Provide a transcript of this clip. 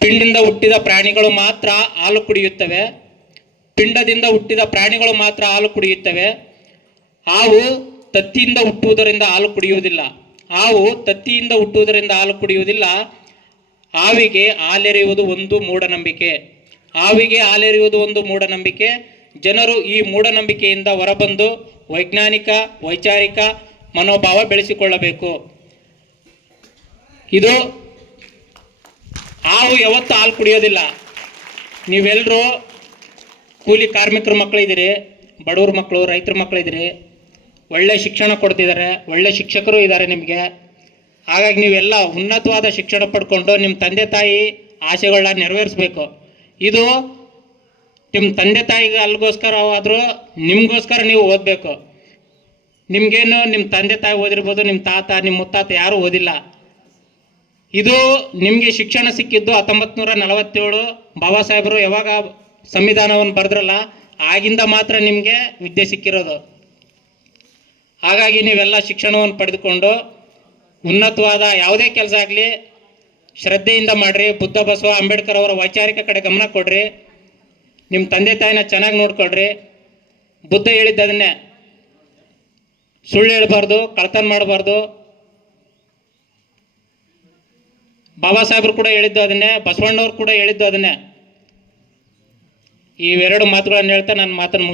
ಪಿಂಡದಿಂದ ಹುಟ್ಟಿದ ಪ್ರಾಣಿಗಳು ಮಾತ್ರ ಹಾಲು ಕುಡಿಯುತ್ತವೆ. ಪಿಂಡದಿಂದ ಹುಟ್ಟಿದ ಪ್ರಾಣಿಗಳು ಮಾತ್ರ ಹಾಲು ಕುಡಿಯುತ್ತವೆ. ಹಾವು ತತ್ತಿಯಿಂದ ಹುಟ್ಟುವುದರಿಂದ ಹಾಲು ಕುಡಿಯುವುದಿಲ್ಲ. ಹಾವು ತತ್ತಿಯಿಂದ ಹುಟ್ಟುವುದರಿಂದ ಹಾಲು ಕುಡಿಯುವುದಿಲ್ಲ. ಹಾವಿಗೆ ಹಾಲೆರೆಯುವುದು ಒಂದು ಮೂಢನಂಬಿಕೆ. ಹಾವಿಗೆ ಹಾಲೆರೆಯುವುದು ಒಂದು ಮೂಢನಂಬಿಕೆ. ಜನರು ಈ ಮೂಢನಂಬಿಕೆಯಿಂದ ಹೊರಬಂದು ವೈಚಾರಿಕ ಮನೋಭಾವ ಬೆಳೆಸಿಕೊಳ್ಳಬೇಕು. ಇದು ಹಾವು ಯಾವತ್ತೂ ಹಾಲು ಕುಡಿಯೋದಿಲ್ಲ. ನೀವೆಲ್ಲರೂ ಕೂಲಿ ಕಾರ್ಮಿಕರ ಮಕ್ಕಳಿದ್ದೀರಿ, ಬಡವ್ರ ಮಕ್ಕಳು, ರೈತರ ಮಕ್ಕಳಿದ್ದೀರಿ, ಒಳ್ಳೆ ಶಿಕ್ಷಣ ಕೊಡ್ತಿದ್ದಾರೆ, ಒಳ್ಳೆ ಶಿಕ್ಷಕರು ಇದ್ದಾರೆ ನಿಮಗೆ. ಹಾಗಾಗಿ ನೀವೆಲ್ಲ ಉನ್ನತವಾದ ಶಿಕ್ಷಣ ಪಡ್ಕೊಂಡು ನಿಮ್ಮ ತಂದೆ ತಾಯಿ ಆಸೆಗಳನ್ನ ನೆರವೇರಿಸ್ಬೇಕು. ಇದು ನಿಮ್ಮ ತಂದೆ ತಾಯಿಗೆ ಅಲ್ಲಿಗೋಸ್ಕರವಾದರೂ ನಿಮಗೋಸ್ಕರ ನೀವು ಓದಬೇಕು. ನಿಮಗೇನು ನಿಮ್ಮ ತಂದೆ ತಾಯಿ ಓದಿರ್ಬೋದು, ನಿಮ್ಮ ತಾತ ನಿಮ್ಮ ಮುತ್ತಾತ ಯಾರೂ ಓದಿಲ್ಲ. ಇದು ನಿಮಗೆ ಶಿಕ್ಷಣ ಸಿಕ್ಕಿದ್ದು 1947 ಬಾಬಾ ಸಾಹೇಬರು ಯಾವಾಗ ಸಂವಿಧಾನವನ್ನು ಬರೆದ್ರಲ್ಲ ಆಗಿಂದ ಮಾತ್ರ ನಿಮಗೆ ವಿದ್ಯೆ ಸಿಕ್ಕಿರೋದು. ಹಾಗಾಗಿ ನೀವೆಲ್ಲ ಶಿಕ್ಷಣವನ್ನು ಪಡೆದುಕೊಂಡು ಉನ್ನತವಾದ ಯಾವುದೇ ಕೆಲಸ ಆಗಲಿ ಶ್ರದ್ಧೆಯಿಂದ ಮಾಡಿರಿ. ಬುದ್ಧ ಬಸವ ಅಂಬೇಡ್ಕರ್ ಅವರ ವೈಚಾರಿಕ ಕಡೆ ಗಮನ ಕೊಡ್ರಿ. ನಿಮ್ಮ ತಂದೆ ತಾಯಿನ ಚೆನ್ನಾಗಿ ನೋಡ್ಕೊಳ್ರಿ. ಬುದ್ಧ ಹೇಳಿದ್ದದನ್ನೇ, ಸುಳ್ಳು ಹೇಳಬಾರ್ದು, ಕಳ್ತನ ಮಾಡಬಾರ್ದು. ಬಾಬಾ ಸಾಹೇಬರು ಕೂಡ ಹೇಳಿದ್ದು ಅದನ್ನೇ, ಬಸವಣ್ಣವ್ರು ಕೂಡ ಹೇಳಿದ್ದು ಅದನ್ನೇ. ಇವೆರಡು ಮಾತುಗಳನ್ನು ಹೇಳ್ತಾ ನನ್ನ ಮಾತನ್ನು